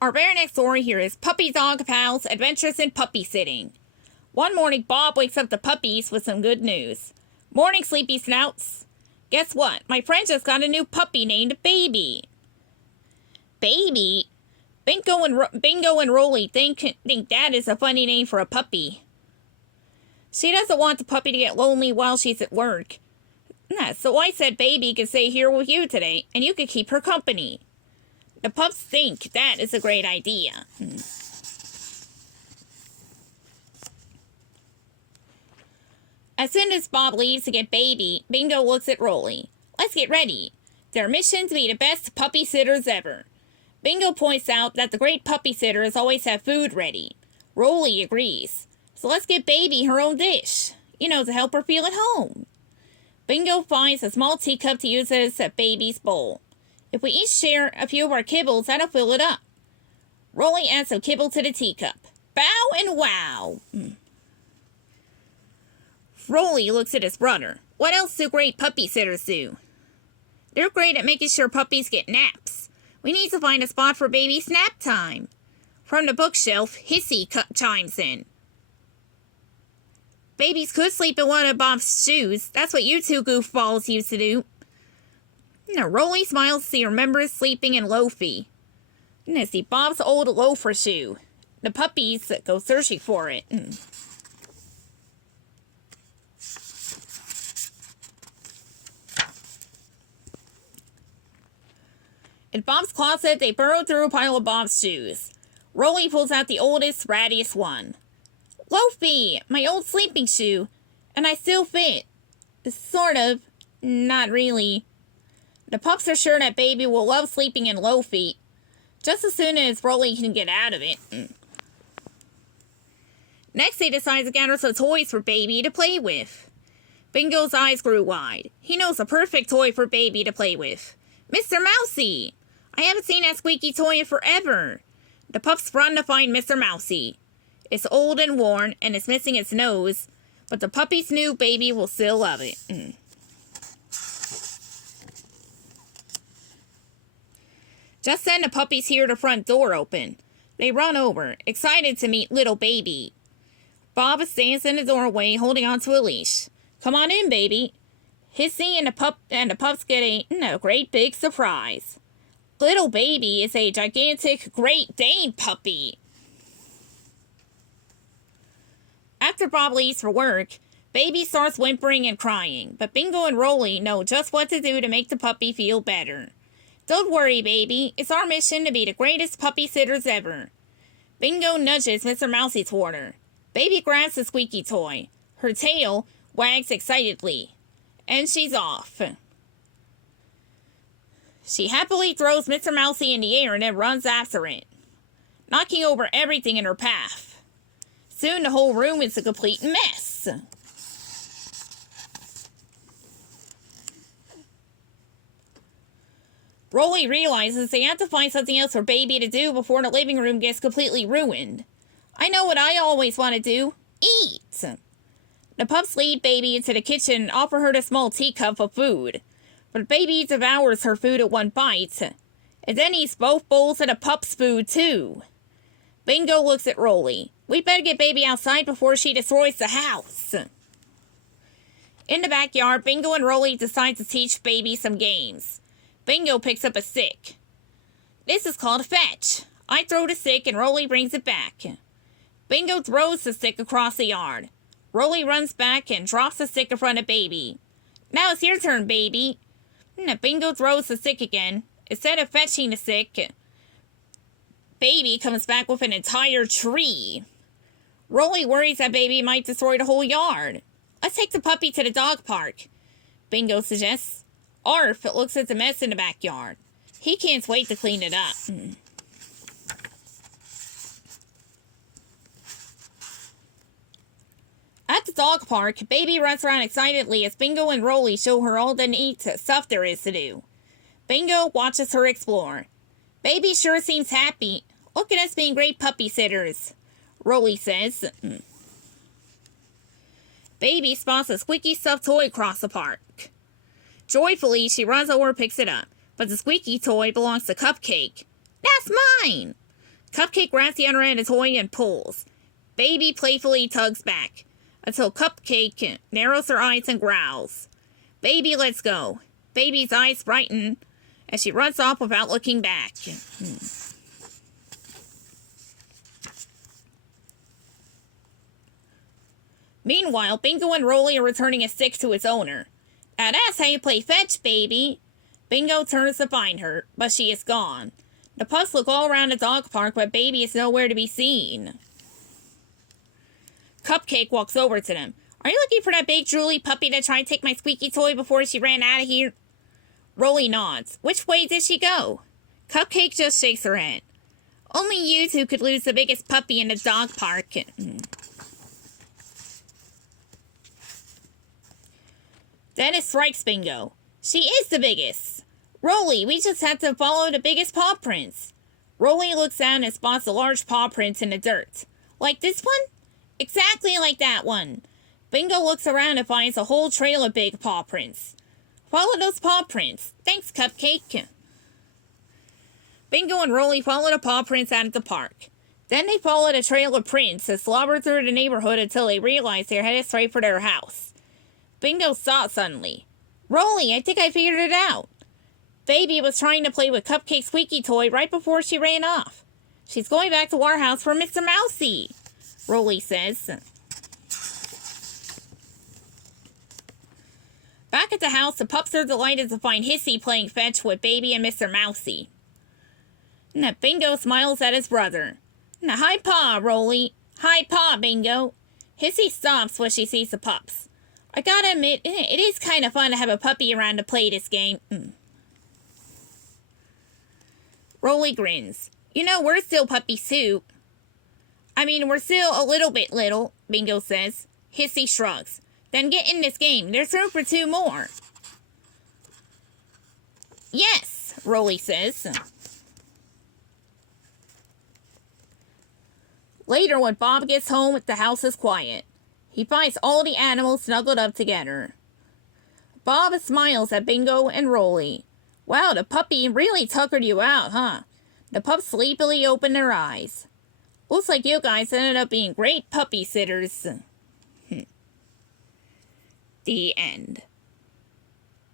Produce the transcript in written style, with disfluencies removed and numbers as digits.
Our very next story here is Puppy Dog Pals Adventures in Puppy Sitting. One morning, Bob wakes up the puppies with some good news. Morning, sleepy snouts. Guess what? My friend just got a new puppy named Baby. Baby? Bingo and Rolly think that is a funny name for a puppy. She doesn't want the puppy to get lonely while she's at work. So I said Baby could stay here with you today, and you could keep her company. The pups think that is a great idea. As soon as Bob leaves to get Baby, Bingo looks at Rolly. Let's get ready. Their mission to be the best puppy sitters ever. Bingo points out that the great puppy sitters always have food ready. Rolly agrees. So let's get Baby her own dish, to help her feel at home. Bingo finds a small teacup to use as Baby's bowl. If we each share a few of our kibbles, that'll fill it up. Rolly adds some kibble to the teacup. Bow and wow! Rolly looks at his brother. What else do great puppy sitters do? They're great at making sure puppies get naps. We need to find a spot for Baby's nap time. From the bookshelf, Hissy chimes in. Babies could sleep in one of Bob's shoes. That's what you two goofballs used to do. Rolly smiles as he remembers sleeping in Loafy. See Bob's old loafer shoe. The puppies go searching for it. In Bob's closet, they burrowed through a pile of Bob's shoes. Rolly pulls out the oldest, rattiest one. Loafy, my old sleeping shoe, and I still fit. Sort of. Not really. The pups are sure that Baby will love sleeping in Loafy, just as soon as Rolly can get out of it. Next, they decide to gather some toys for Baby to play with. Bingo's eyes grew wide. He knows a perfect toy for Baby to play with. Mr. Mousy! I haven't seen that squeaky toy in forever. The pups run to find Mr. Mousy. It's old and worn, and it's missing its nose, but the puppies knew Baby will still love it. Just then, the puppies hear the front door open. They run over, excited to meet little Baby. Bob stands in the doorway, holding onto a leash. Come on in, Baby. Hissy and the pups get a great big surprise. Little Baby is a gigantic Great Dane puppy. After Bob leaves for work, Baby starts whimpering and crying, but Bingo and Rolly know just what to do to make the puppy feel better. Don't worry, Baby. It's our mission to be the greatest puppy sitters ever. Bingo nudges Mr. Mousy toward her. Baby grabs the squeaky toy. Her tail wags excitedly. And she's off. She happily throws Mr. Mousy in the air and then runs after it, knocking over everything in her path. Soon the whole room is a complete mess. Rolly realizes they have to find something else for Baby to do before the living room gets completely ruined. I know what I always want to do. Eat! The pups lead Baby into the kitchen and offer her the small teacup of food. But Baby devours her food at one bite, and then eats both bowls of the pups' food too. Bingo looks at Rolly. We better get Baby outside before she destroys the house. In the backyard, Bingo and Rolly decide to teach Baby some games. Bingo picks up a stick. This is called fetch. I throw the stick and Rolly brings it back. Bingo throws the stick across the yard. Rolly runs back and drops the stick in front of Baby. Now it's your turn, Baby. Bingo throws the stick again. Instead of fetching the stick, Baby comes back with an entire tree. Rolly worries that Baby might destroy the whole yard. Let's take the puppy to the dog park, Bingo suggests. Arf looks at the mess in the backyard. He can't wait to clean it up. At the dog park, Baby runs around excitedly as Bingo and Rolly show her all the neat stuff there is to do. Bingo watches her explore. Baby sure seems happy. Look at us being great puppy sitters, Rolly says. Baby spots a squeaky stuffed toy across the park. Joyfully, she runs over and picks it up. But the squeaky toy belongs to Cupcake. That's mine! Cupcake grabs the other end of the toy and pulls. Baby playfully tugs back, until Cupcake narrows her eyes and growls. Baby lets go. Baby's eyes brighten as she runs off without looking back. Meanwhile, Bingo and Rolly are returning a stick to its owner. Now that's how you play fetch, baby. Bingo turns to find her, but she is gone. The pups look all around the dog park, but Baby is nowhere to be seen. Cupcake walks over to them. Are you looking for that big drooly puppy that tried to take my squeaky toy before she ran out of here? Rolly nods. Which way did she go? Cupcake just shakes her head. Only you two could lose the biggest puppy in the dog park. Then it strikes Bingo. She is the biggest. Rolly, we just have to follow the biggest paw prints. Rolly looks down and spots a large paw print in the dirt. Like this one? Exactly like that one. Bingo looks around and finds a whole trail of big paw prints. Follow those paw prints. Thanks, Cupcake. Bingo and Rolly follow the paw prints out of the park. Then they follow the trail of prints that slobber through the neighborhood until they realize they're headed straight for their house. Bingo stops suddenly. Rolly, I think I figured it out. Baby was trying to play with Cupcake's squeaky toy right before she ran off. She's going back to our house for Mr. Mousy, Rolly says. Back at the house, the pups are delighted to find Hissy playing fetch with Baby and Mr. Mousy. And Bingo smiles at his brother. Now, hi paw, Rolly. Hi paw, Bingo. Hissy stops when she sees the pups. I gotta admit, it is kind of fun to have a puppy around to play this game. Rolly grins. You know, we're still puppies too. I mean, we're still a little bit little, Bingo says. Hissy shrugs. Then get in this game. There's room for 2 more. Yes, Rolly says. Later, when Bob gets home, the house is quiet. He finds all the animals snuggled up together. Bob smiles at Bingo and Rolly. Wow, the puppy really tuckered you out, huh? The pups sleepily open their eyes. Looks like you guys ended up being great puppy sitters. The end.